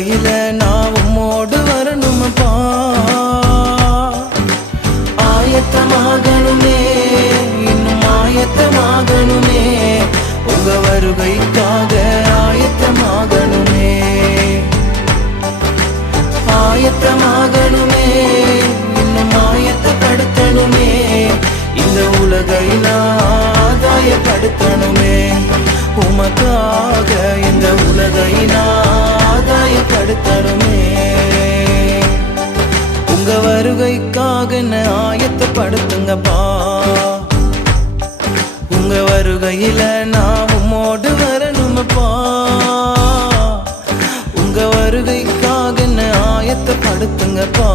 வருகையில நான் உம்மோடு வரணுமப்பா. ஆயத்தமாகணுமே, இன்னும் ஆயத்தமாகணுமே, உங்க வருகைக்காக ஆயத்தமாகணுமே. ஆயத்தமாகணுமே, இன்னும் ஆயத்தப்படுத்தணுமே, இந்த உலகை ஆதாயப்படுத்தணுமே. உமக்காக இந்த உலகை ஆதாயப்படுத்தணுமே. உங்க வருகைக்காக என்ன ஆயத்தப்படுத்துங்கப்பா. உங்க வருகையில நான் உம்மோடு வரணுமப்பா. உங்க வருகைக்காக என்ன ஆயத்தப்படுத்துங்கப்பா.